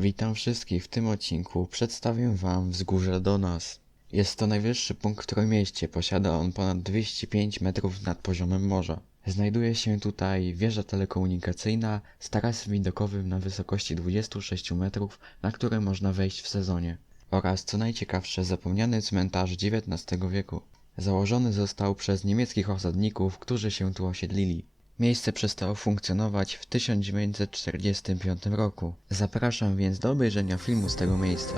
Witam wszystkich w tym odcinku. Przedstawię Wam wzgórze Donas. Jest to najwyższy punkt w Trójmieście. Posiada on ponad 205 metrów nad poziomem morza. Znajduje się tutaj wieża telekomunikacyjna z tarasem widokowym na wysokości 26 metrów, na które można wejść w sezonie. Oraz co najciekawsze zapomniany cmentarz XIX wieku. Założony został przez niemieckich osadników, którzy się tu osiedlili. Miejsce przestało funkcjonować w 1945 roku. Zapraszam więc do obejrzenia filmu z tego miejsca.